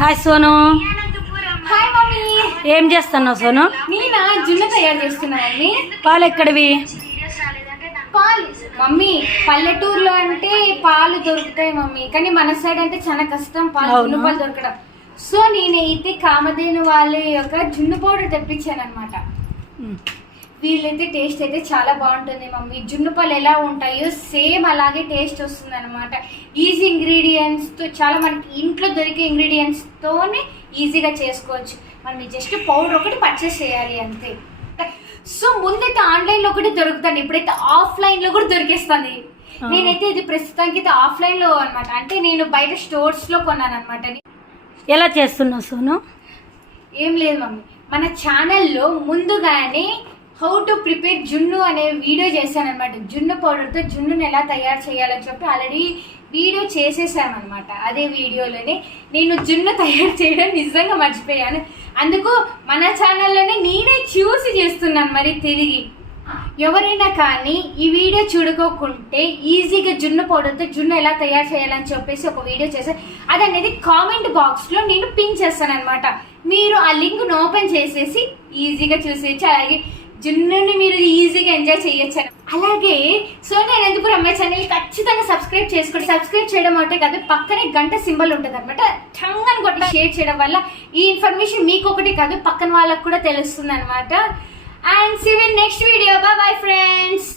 Hi Sonu. Hi mummy. ఏం చేస్తున్నావు సోను? నేనా జున్ను తయారు చేస్తున్నా మమ్మీ. పాలు ఎక్కడివి? పాలు మమ్మీ, పల్లెటూరులో అంటే పాలు దొరుకుతాయి మమ్మీ, కానీ మన సైడ్ అంటే చాలా కష్టం పాలు, జున్ను పాలు దొరకడం. సో నేనైతే కామధేను వాళ్ళ యొక్క జున్ను పౌడర్ తెప్పించాను అనమాట. వీళ్ళైతే టేస్ట్ అయితే చాలా బాగుంటుంది మమ్మీ. జున్ను పాలు ఎలా ఉంటాయో సేమ్ అలాగే టేస్ట్ వస్తుంది అనమాట. ఈజీ ఇంగ్రీడియంట్స్తో, చాలా మనకి ఇంట్లో దొరికే ఇంగ్రీడియంట్స్తోనే ఈజీగా చేసుకోవచ్చు. మనం జస్ట్ పౌడర్ ఒకటి పర్చేస్ చేయాలి అంతే. సో ముందైతే ఆన్లైన్లో ఒకటి దొరుకుతాను, ఇప్పుడైతే ఆఫ్లైన్లో కూడా దొరికేస్తుంది. నేనైతే ఇది ప్రస్తుతానికి అయితే ఆఫ్లైన్లో అనమాట, అంటే నేను బయట స్టోర్స్లో కొన్నాను అనమాట. ఎలా చేస్తున్నావు సోను? ఏం లేదు మమ్మీ, మన ఛానల్లో ముందుగానే హౌ టు ప్రిపేర్ జున్ను అనే వీడియో చేశాను అనమాట. జున్ను పౌడర్తో జున్నుని ఎలా తయారు చేయాలని చెప్పి ఆల్రెడీ వీడియో చేసేసామన్నమాట. అదే వీడియోలోనే నేను జున్ను తయారు చేయడం నిజంగా మర్చిపోయాను. అందుకు మన ఛానల్లోనే నేనే చూసి చేస్తున్నాను మరి తిరిగి. ఎవరైనా కానీ ఈ వీడియో చూడుకోకుంటే ఈజీగా జున్ను పౌడర్తో జున్ను ఎలా తయారు చేయాలని చెప్పేసి ఒక వీడియో చేశాను. అది అనేది కామెంట్ బాక్స్లో నేను పిన్ చేస్తాను అనమాట. మీరు ఆ లింక్ను ఓపెన్ చేసేసి ఈజీగా చూసేయచ్చు. అలాగే జున్నుని మీరు ఈజీగా ఎంజాయ్ చేయొచ్చు. అలాగే సోను అనంతపురం అమ్మాయి ఛానల్ ఖచ్చితంగా సబ్స్క్రైబ్ చేసుకోండి. సబ్స్క్రైబ్ చేయడం అంటే కాదు, పక్కనే గంట సింబల్ ఉంటుంది అనమాట. ఠంగని కొట్టి షేర్ చేయడం వల్ల ఈ ఇన్ఫర్మేషన్ మీకు ఒకటి కాదు, పక్కన వాళ్ళకు కూడా తెలుస్తుంది అనమాట. And see you in next video. Bye bye friends.